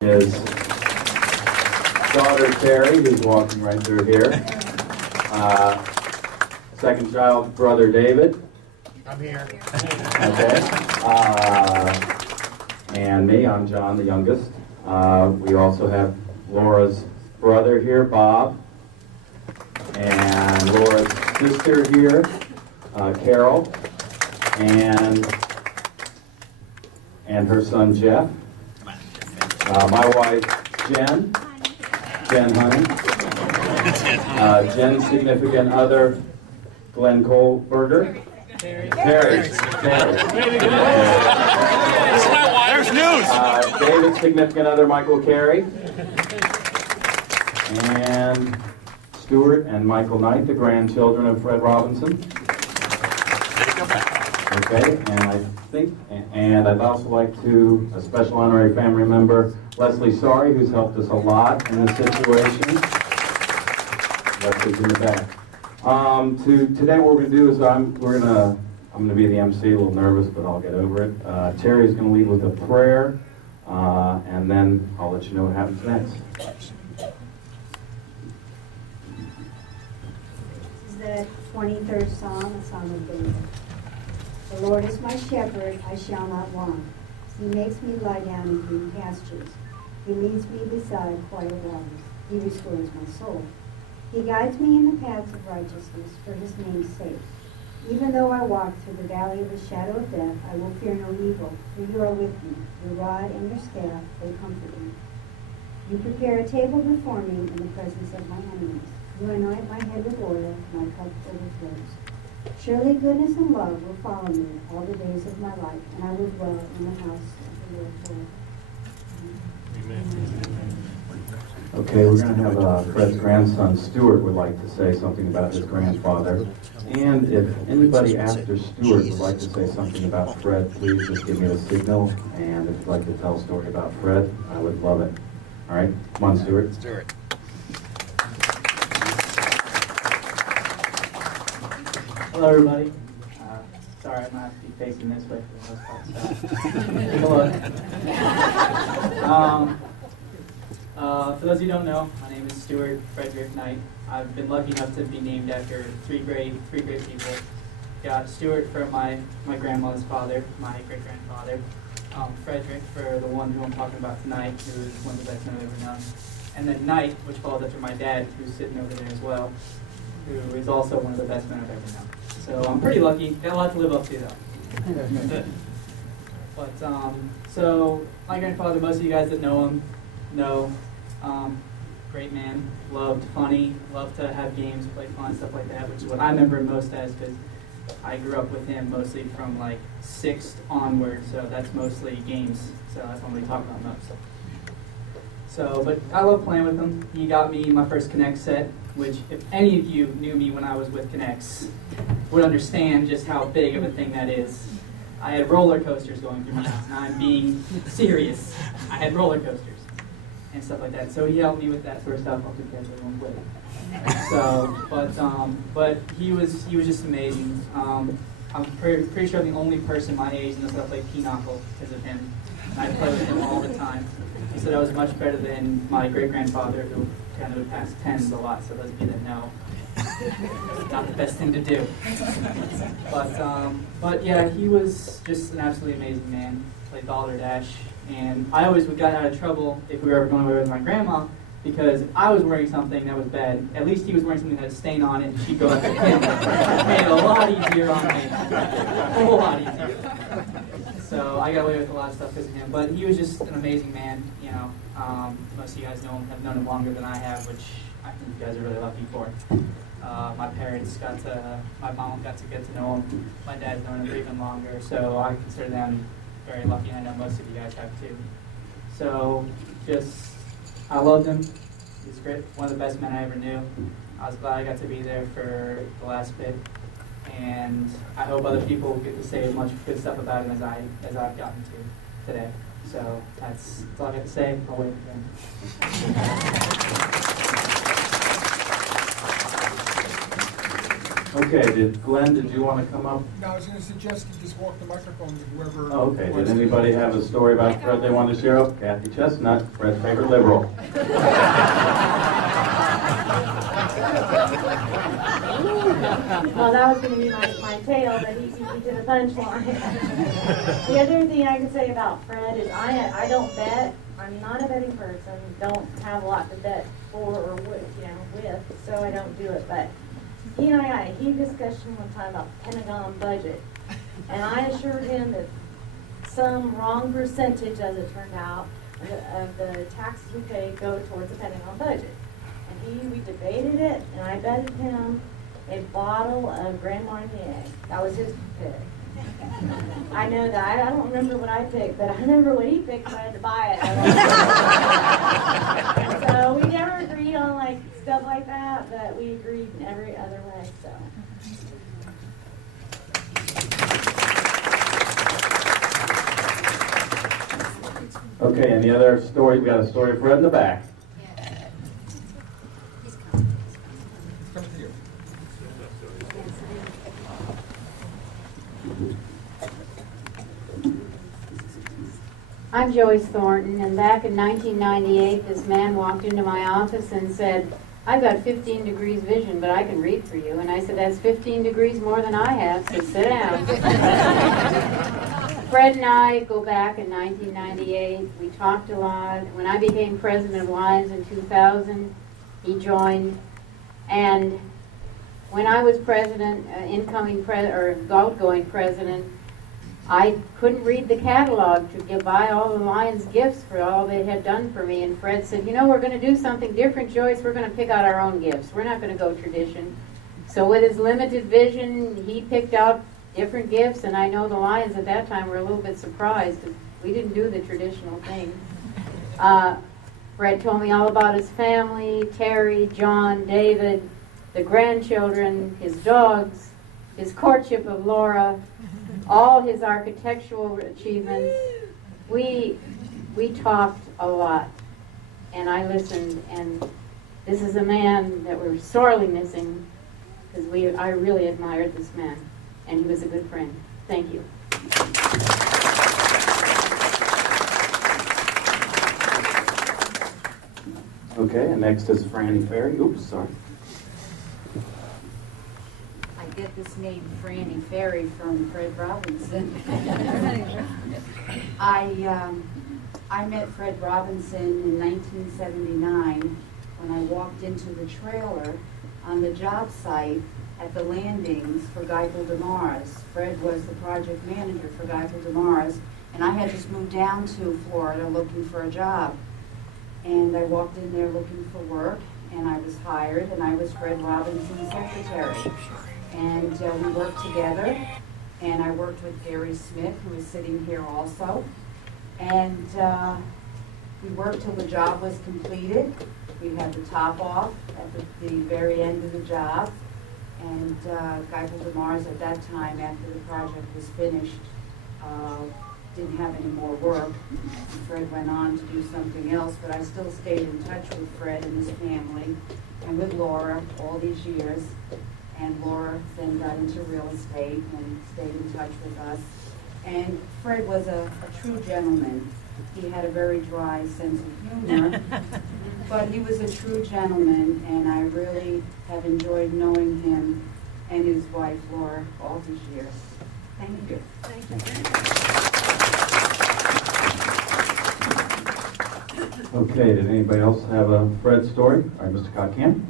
His daughter Terry, who's walking right through here. Second child, brother David. I'm here. Okay. And me, I'm John, the youngest. We also have Laura's brother here, Bob. And Laura's sister here, Carol. And her son, Jeff. My wife, Jen Honey. Jen's significant other, Glenn Kohlberger. Terry. There's news. David's significant other, Michael Carey. And Stuart and Michael Knight, the grandchildren of Fred Robinson. Okay, and I'd also like to, a special honorary family member, Leslie Sorry, who's helped us a lot in this situation. Leslie's in the back. Today what we're going to do is I'm going to be the MC, a little nervous, but I'll get over it. Terry's going to lead with a prayer, and then I'll let you know what happens next. This is the 23rd Psalm, a Psalm of David. The Lord is my shepherd, I shall not want. He makes me lie down in green pastures. He leads me beside quiet waters. He restores my soul. He guides me in the paths of righteousness for his name's sake. Even though I walk through the valley of the shadow of death, I will fear no evil, for you are with me. Your rod and your staff, they comfort me. You prepare a table before me in the presence of my enemies. You anoint my head with oil, my cup overflows. Surely goodness and love will follow me all the days of my life, and I will dwell in the house of the Lord forever. Amen. Okay, we're going to have Fred's grandson, Stuart, would like to say something about his grandfather. And if anybody after Stuart would like to say something about Fred, please just give me a signal. And if you'd like to tell a story about Fred, I would love it. All right, come on, Stuart. Stuart. Hello, everybody. Sorry, I'm not be facing this way for the most part. For those of you who don't know, my name is Stuart Frederick Knight. I've been lucky enough to be named after three great people. Got Stuart for my grandmother's father, my great-grandfather. Frederick for the one who I'm talking about tonight, who is one of the best men I've ever known. And then Knight, which falls after my dad, who's sitting over there as well, who is also one of the best men I've ever known. So I'm pretty lucky. Got a lot to live up to, though. But, so my grandfather, most of you guys that know him know, great man, loved funny, loved to have games, play fun, stuff like that, which is what I remember him most as, because I grew up with him mostly from like 6th onward, so that's mostly games, so that's what we talk about most. So, but I love playing with him. He got me my first Connect set, which if any of you knew me when I was with Connects would understand just how big of a thing that is. I had roller coasters going through my house, and I'm being serious. I had roller coasters and stuff like that. So he helped me with that sort of stuff. I'll take that to one plate. So, but he was just amazing. I'm pretty sure I'm the only person my age in the stuff like Pinochle because of him. I play with him all the time. He said I was much better than my great-grandfather, who kind of passed tens a lot, so those of you that know, not the best thing to do. But yeah, he was just an absolutely amazing man. Played balderdash, and I always got out of trouble if we were ever going over with my grandma, because if I was wearing something that was bad, at least he was wearing something that had a stain on it, and she'd go after him. It made it a lot easier on me. A whole lot easier. So I got away with a lot of stuff because of him. But he was just an amazing man, you know. Most of you guys have known him longer than I have, which I think you guys are really lucky for. My mom got to get to know him. My dad's known him for even longer, so I consider them very lucky, and I know most of you guys have too. So I loved him. He's great, one of the best men I ever knew. I was glad I got to be there for the last bit, and I hope other people get to say as much good stuff about him as I've gotten to today. So that's all I got to say. I'll wait for him. Okay, Glenn, did you want to come up? No, I was going to suggest you just walk the microphone to whoever. Oh, okay, did wants to. anybody have a story about Fred they wanted to share? Oh, Kathy Chestnut, Fred's favorite liberal. Well, that was going to be my tale, but he beat me to the punchline. The other thing I can say about Fred is I don't bet. I'm not a betting person. Don't have a lot to bet for or with, so I don't do it. But he and I had a huge discussion one time about the Pentagon budget, and I assured him that some wrong percentage, as it turned out, of the taxes we pay go towards the Pentagon budget. And we debated it, and I betted him a bottle of Grand Marnier. That was his pick. I know that. I don't remember what I picked, but I remember what he picked, so I had to buy it. So we never agreed on like stuff like that, but we agreed in every other way. So. Okay, any other story? We got a story of Fred in the back. Come to you. I'm Joyce Thornton, and back in 1998, this man walked into my office and said, I've got 15 degrees vision, but I can read for you. And I said, that's 15 degrees more than I have, so sit down. Fred and I go back in 1998. We talked a lot. When I became president of Lions in 2000, he joined. And when I was president, outgoing president, I couldn't read the catalog to buy all the Lions gifts for all they had done for me. And Fred said, we're going to do something different, Joyce. We're going to pick out our own gifts. We're not going to go tradition. So with his limited vision, he picked out different gifts. And I know the Lions at that time were a little bit surprised because we didn't do the traditional thing. Fred told me all about his family, Terry, John, David, the grandchildren, his dogs, his courtship of Laura, all his architectural achievements. We talked a lot, and I listened, and this is a man that we're sorely missing because I really admired this man, and he was a good friend. Thank you. Okay, and next is Franny Ferry. Oops, sorry. I get this name Franny Ferry from Fred Robinson. I met Fred Robinson in 1979 when I walked into the trailer on the job site at the landings for Geipel DeMars. Fred was the project manager for Geipel DeMars, and I had just moved down to Florida looking for a job. And I walked in there looking for work, and I was hired, and I was Fred Robinson's secretary. And we worked together, and I worked with Gary Smith, who is sitting here also. And we worked till the job was completed. We had the top off at the very end of the job. And Geipel DeMars at that time, after the project was finished, didn't have any more work. Fred went on to do something else, but I still stayed in touch with Fred and his family and with Laura all these years. And Laura then got into real estate and stayed in touch with us. And Fred was a true gentleman. He had a very dry sense of humor, but he was a true gentleman, and I really have enjoyed knowing him and his wife, Laura, all these years. Thank you. Okay, did anybody else have a Fred story? All right, Mr. Cockham.